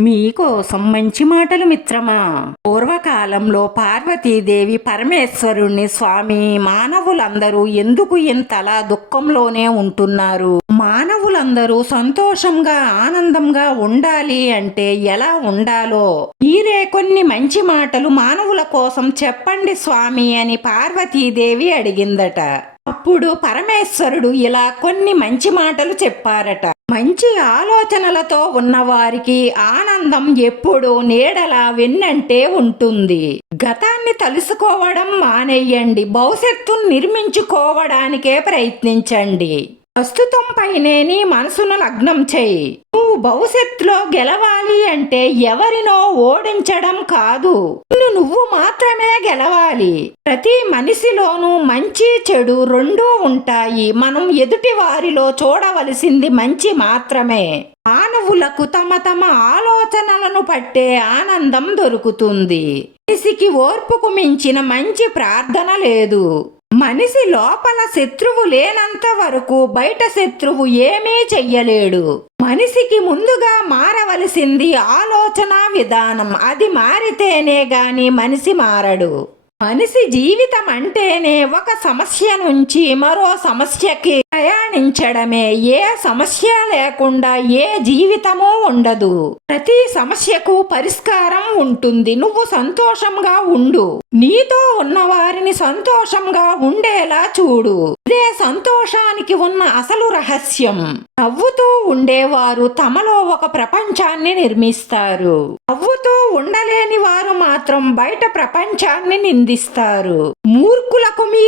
మీకోసం మంచి మాటలు మిత్రమా? పూర్వకాలంలో పార్వతీదేవి పరమేశ్వరుణ్ణి స్వామి మానవులందరూ ఎందుకు ఇంతలా దుఃఖంలోనే ఉంటున్నారు? మానవులందరూ సంతోషంగా ఆనందంగా ఉండాలి అంటే ఎలా ఉండాలో? మీరే కొన్ని మంచి మాటలు మానవుల కోసం చెప్పండి స్వామి అని పార్వతీదేవి అడిగిందట. అప్పుడు పరమేశ్వరుడు ఇలా కొన్ని మంచి మాటలు చెప్పారట. మంచి ఆలోచనలతో ఉన్నవారికి ఆనందం ఎప్పుడూ నీడలా వెన్నంటే ఉంటుంది. గతాన్ని తలుసుకోవడం మానేయండి. భవిష్యత్తును నిర్మించుకోవడానికే ప్రయత్నించండి. ప్రస్తుతం పైనే నీ మనసును లగ్నం చేయి. నువ్వు భవిష్యత్తులో గెలవాలి అంటే ఎవరినో ఓడించడం కాదు. నువ్వు మాత్రమే గెలవాలి. ప్రతి మనిషిలోనూ మంచి చెడు రెండూ ఉంటాయి. మనం ఎదుటి వారిలో చూడవలసింది మంచి మాత్రమే. మానవులకు తమ తమ ఆలోచనలను పట్టే ఆనందం దొరుకుతుంది. మనిషికి ఓర్పుకు మించిన మంచి ప్రార్థన లేదు. మనిషి లోపల శత్రువు లేనంత వరకు బయట శత్రువు ఏమీ చెయ్యలేడు. మనిషికి ముందుగా మారవలసింది ఆలోచన విధానం. అది మారితేనే గాని మనిషి మారడు. మనిషి జీవితం అంటేనే ఒక సమస్య నుంచి మరో సమస్యకి ప్రయాణించడమే. ఏ సమస్య లేకుండా ఏ జీవితమూ ఉండదు. ప్రతి సమస్యకు పరిష్కారం ఉంటుంది. నువ్వు సంతోషంగా ఉండు. నీతో ఉన్న వారిని సంతోషంగా ఉండేలా చూడు. ఇదే సంతోషానికి ఉన్న అసలు రహస్యం. నవ్వుతూ ఉండేవారు తమలో ఒక ప్రపంచాన్ని నిర్మిస్తారు. నవ్వుతూ ఉండలేని వారు మాత్రం బయట ప్రపంచాన్ని నిందిస్తారు. మూర్ఖులకు మీ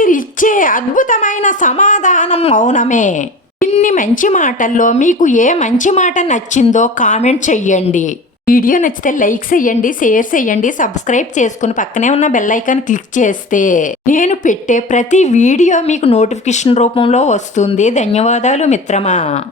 అద్భుతమైన సమాధానం మౌనమే. ఇన్ని మంచి మాటల్లో మీకు ఏ మంచి మాట నచ్చిందో కామెంట్ చెయ్యండి. వీడియో నచ్చితే లైక్ చేయండి షేర్ చేయండి సబ్స్క్రైబ్ చేసుకుని పక్కనే ఉన్న బెల్ ఐకాన్ క్లిక్ చేస్తే నేను పెట్టే ప్రతి వీడియో మీకు నోటిఫికేషన్ రూపంలో వస్తుంది. ధన్యవాదాలు మిత్రమా.